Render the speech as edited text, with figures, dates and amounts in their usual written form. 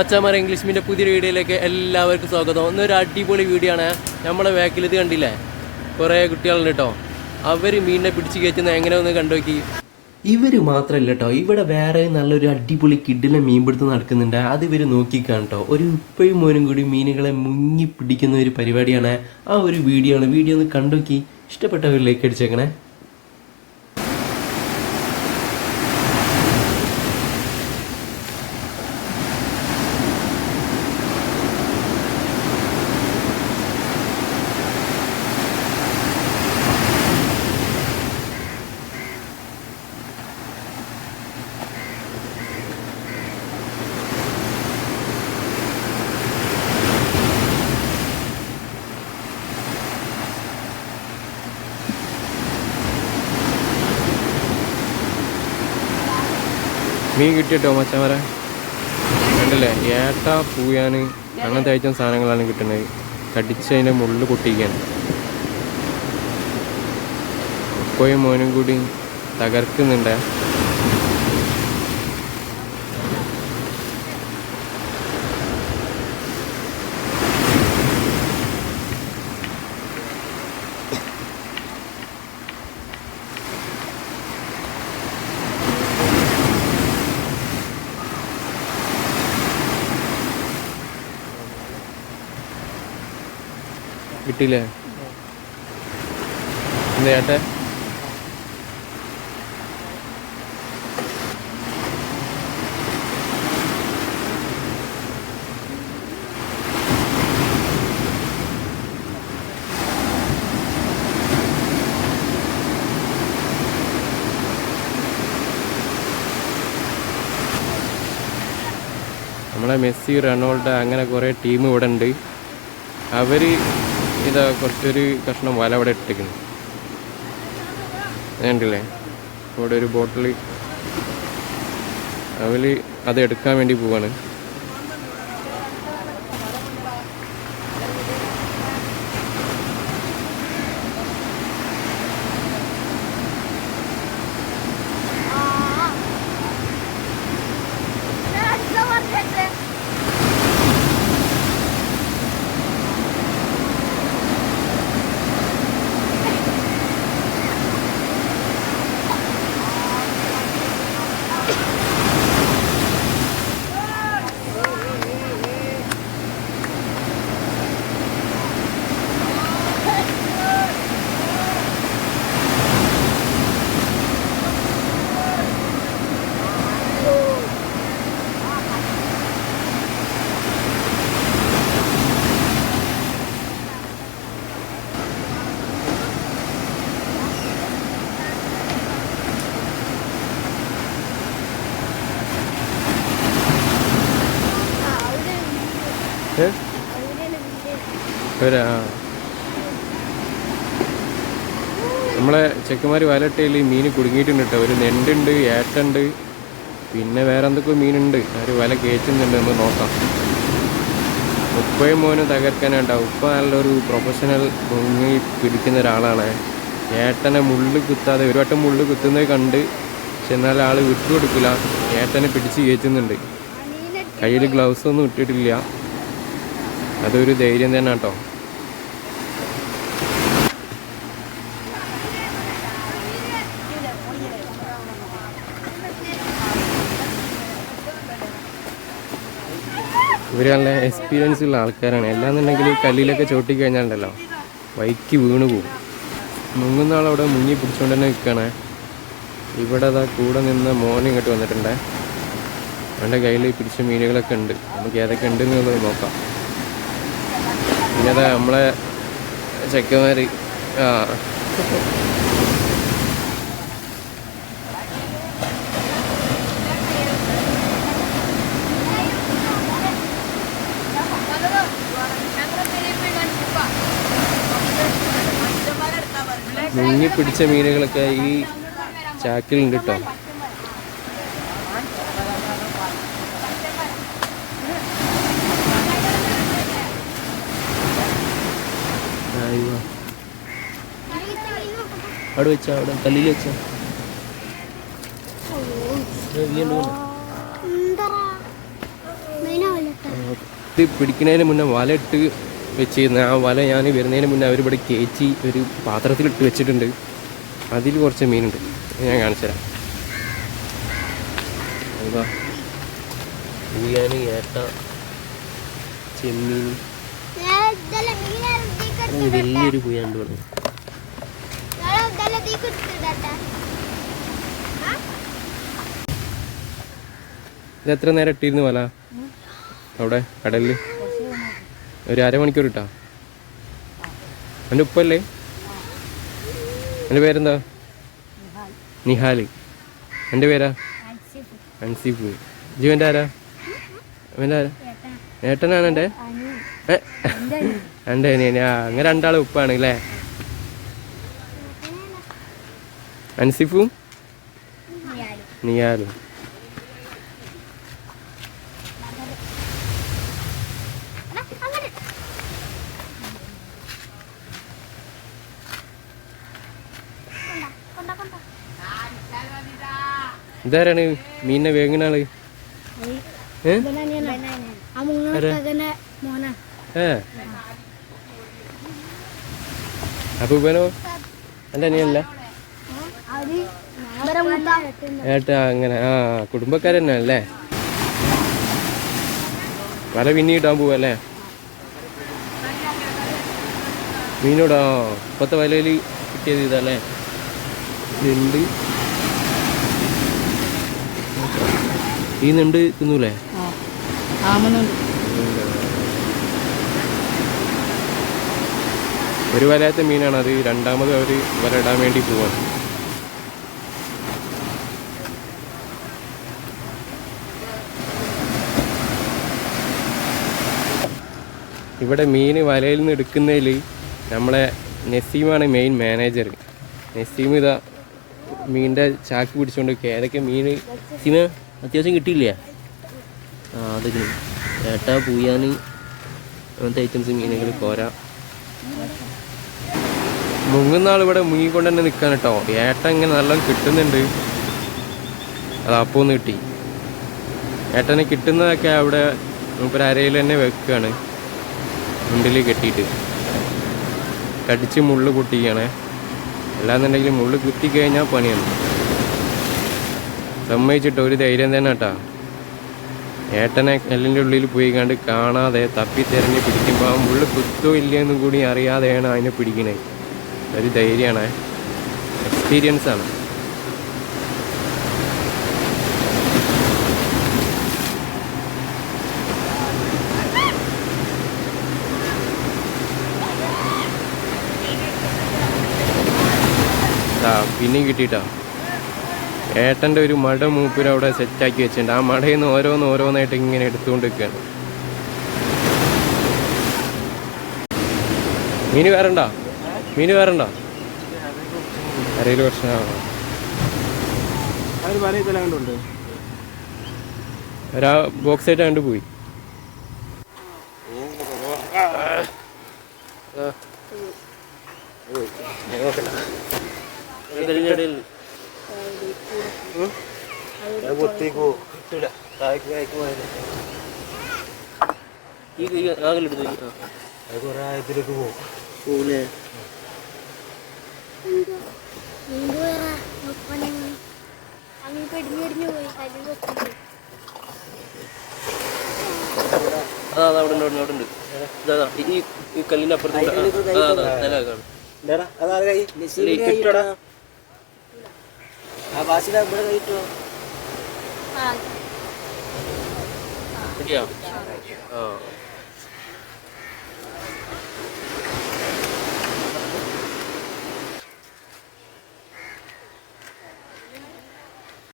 മച്ചാമാരെ ഇംഗ്ലീഷ് മീൻ്റെ പുതിയൊരു വീഡിയോയിലേക്ക് എല്ലാവർക്കും സ്വാഗതം. ഒന്നൊരു അടിപൊളി വീഡിയോ ആണ്. നമ്മളെ ബാക്കിൽ ഇത് കണ്ടില്ലേ, കുറേ കുട്ടികളുണ്ട് കേട്ടോ. അവർ മീനിനെ പിടിച്ച് കയറ്റുന്നത് എങ്ങനെയൊന്ന് കണ്ടുനോക്കി. ഇവർ മാത്രമല്ല കേട്ടോ, ഇവിടെ വേറെ നല്ലൊരു അടിപൊളി കിഡിലെ മീൻപിടുത്തം നടക്കുന്നുണ്ട്. അത് ഇവർ നോക്കിക്കാണ് കേട്ടോ. ഒരു ഉപ്പയും മോനും കൂടി മീനുകളെ മുങ്ങി പിടിക്കുന്ന ഒരു പരിപാടിയാണ്. ആ ഒരു വീഡിയോ ആണ്. വീഡിയോ ഒന്ന് കണ്ടുനോക്കി. ഇഷ്ടപ്പെട്ടവരിലേക്ക് അടിച്ചേക്കണേ. മീൻ കിട്ടിയിട്ടോ മച്ചാമാരെ, കണ്ടില്ലേ? ഏട്ട, പൂയാൻ അങ്ങനത്തെ ഐറ്റം സാധനങ്ങളാണ് കിട്ടുന്നത്. കടിച്ചതിൻ്റെ മുള്ളു പൊട്ടിക്കുകയാണ്. ഉപ്പയും മോനും കൂടി തകർക്കുന്നുണ്ട്. കിട്ടിയില്ലേ? എന്താ ഏട്ടെ? നമ്മളെ മെസ്സി, റൊണാൾഡോ അങ്ങനെ കുറേ ടീം ഇവിടെ ഉണ്ട്. അവർ ഇതാ കുറച്ചൊരു കഷ്ണം വല അവിടെ ഇട്ടിരിക്കുന്നു. കണ്ടില്ലേ? ഇവിടെ ഒരു ബോട്ടിൽ അവർ അത് എടുക്കാൻ വേണ്ടി പോവാണ്. നമ്മളെ ചെക്കന്മാർ വലട്ടയിൽ മീൻ കുടുങ്ങിയിട്ടുണ്ട് കേട്ടോ. ഒരു നെണ്ടുണ്ട്, ഏട്ടുണ്ട്, പിന്നെ വേറെ എന്തൊക്കെ മീനുണ്ട്. അവർ വല കയറ്റുന്നുണ്ട്. നമ്മൾ നോക്കാം. ഉപ്പയും മോനും തകർക്കാനായിട്ടാവും. ഉപ്പ നല്ലൊരു പ്രൊഫഷണൽ മുങ്ങി പിടിക്കുന്ന ഒരാളാണ്. ഏട്ടനെ മുള്ളു കുത്താതെ, ഒരു വട്ടം മുള്ളു കുത്തുന്നത് കണ്ട്, പക്ഷെ എന്നാൽ ആൾ വിട്ടുകൊടുക്കില്ല. ഏട്ടനെ പിടിച്ച് കയറ്റുന്നുണ്ട്. കയ്യിൽ ഗ്ലൗസ് ഒന്നും ഇട്ടിട്ടില്ല. അതൊരു ധൈര്യം തന്നെ കേട്ടോ. ഇവർ നല്ല എക്സ്പീരിയൻസ് ഉള്ള ആൾക്കാരാണ്. എല്ലാന്നുണ്ടെങ്കിൽ കല്ലിലൊക്കെ ചോട്ടി കഴിഞ്ഞാലുണ്ടല്ലോ വൈക്ക് വീണ് പോവും. മുങ്ങുന്ന ആളവിടെ മുങ്ങി പിടിച്ചുകൊണ്ട് തന്നെ നിൽക്കുകയാണ്. ഇവിടെ അതാ കൂടെ നിന്ന് മോൻ ഇങ്ങോട്ട് വന്നിട്ടുണ്ട്. അവൻ്റെ കയ്യിൽ പിടിച്ച മീനുകളൊക്കെ ഉണ്ട്. നമുക്ക് ഏതൊക്കെ ഉണ്ട് എന്നുള്ളത് നോക്കാം. പിന്നെ അതാ നമ്മളെ ചെക്കന്മാർ മുങ്ങി പിടിച്ച മീനുകളൊക്കെ ഈ ചാക്കിലുണ്ട് കേട്ടോ. അവിടെ വെച്ചാ, അവിടെ കല്ലിൽ വെച്ചാ. ഇത് പിടിക്കുന്നതിന് മുന്നേ വല ഇട്ട് വെച്ചിരുന്നു. ആ വല ഞാൻ വരുന്നതിന് മുന്നേ അവരിവിടെ കയറ്റി ഒരു പാത്രത്തിലിട്ട് വെച്ചിട്ടുണ്ട്. അതിൽ കുറച്ച് മീനുണ്ട്, ഞാൻ കാണിച്ചു തരാം. അതാ പൂയാൻ, ഏട്ട, ചെമ്മീൻ, വലിയൊരു പൂയാണ്ട് വേണം. ഇത് എത്ര നേരം ഇട്ടിരുന്നു വല അവിടെ കടലിൽ? ഒരു അരമണിക്കൂർ ഇട്ടാ? എൻ്റെ ഉപ്പല്ലേ? എൻ്റെ പേരെന്താ? നിഹാൽ. എൻ്റെ പേരാ അൻസിഫ്. ജീവൻ്റെ ആരാ? അവൻ്റെ ആരാ? ഏട്ടനാണ് എൻ്റെ അനിയനാ. അങ്ങനെ രണ്ടാളെ ഉപ്പാണ് അല്ലേ? അൻസിഫും നിയാലും. ഇതാരാണ് മീനിനെ വേങ്ങുന്ന ആള്? അപ്പൊ ഇവനോ? എൻ്റെ അനിയനല്ല, ഏട്ടാ. അങ്ങനെ ആ കുടുംബക്കാരന്നെ അല്ലേ? വല പിന്നെ ഇടാൻ പോവല്ലേ മീനോടാ? ഇപ്പത്തെ വലയിൽ കിട്ടിയത് ഇതല്ലേ? ഇതുണ്ട്. ഈ നുണ്ട് തിന്നൂലേ? ഒരു വലയാത്ത മീനാണ് അത്. രണ്ടാമത് അവർ വല ഇടാൻ വേണ്ടി പോവാണ്. ഇവിടെ മീൻ വലയിൽ നിന്ന് എടുക്കുന്നതിൽ നമ്മളെ നസീമാണ് മെയിൻ മാനേജർ. നസീം ഇതാ മീനിൻ്റെ ചാക്ക് പിടിച്ചുകൊണ്ട് ഏതൊക്കെ മീൻ നസീമ അത്യാവശ്യം കിട്ടിയില്ലേ? ആ അതൊക്കെ ഏട്ട, പൂയാൻ, അങ്ങനത്തെ ഐറ്റംസ് മീനുകൾ, കോര. മുങ്ങുന്ന ആളിവിടെ മുങ്ങി കൊണ്ട് തന്നെ നിൽക്കാൻ കേട്ടോ. ഏട്ട ഇങ്ങനെ നല്ലോണം കിട്ടുന്നുണ്ട്. അത് അപ്പോൾ ഒന്ന് കിട്ടി. ഏട്ടനെ കിട്ടുന്നതൊക്കെ അവിടെ മൂപ്പര് അരയിൽ തന്നെ വെക്കുകയാണ്, മുണ്ടിൽ കെട്ടിയിട്ട്. കടിച്ച് മുള്ള് പൊട്ടിക്കുകയാണേ. അല്ലാന്നുണ്ടെങ്കിൽ മുള്ള് കുത്തിക്കഴിഞ്ഞാൽ പണിയാണ്. സമ്മതിച്ചിട്ടോ ഒരു ധൈര്യം തന്നെ കേട്ടാ. ഏട്ടനെ കല്ലിൻ്റെ ഉള്ളിൽ പോയി കണ്ട് കാണാതെ തപ്പി തിരഞ്ഞ് പിടിക്കുമ്പോൾ ആ മുള്ള് കുത്തോ ഇല്ലയെന്നും കൂടി അറിയാതെയാണ് അതിനെ പിടിക്കണേ. ഒരു ധൈര്യമാണ്, എക്സ്പീരിയൻസാണ്. പിന്നെയും കിട്ടിയിട്ടാ. ഏട്ടൻ്റെ ഒരു മട മൂപ്പര് അവിടെ സെറ്റാക്കി വെച്ചിട്ടുണ്ട്. ആ മടയിൽ നിന്ന് ഓരോന്നായിട്ട് ഇങ്ങനെ എടുത്തുകൊണ്ട് നിൽക്കുകയാണ്. മീന് വേറെണ്ടോ? അരയിൽ പ്രശ്നമാണോ? ഒരാ ബോക്സ് ആയിട്ട് കണ്ടു പോയി. പോകൂലേ? അവിടെ ഉണ്ട്. ഈ കല്ലിന്റെ അപ്പുറത്ത് കിട്ടിയോ? ആ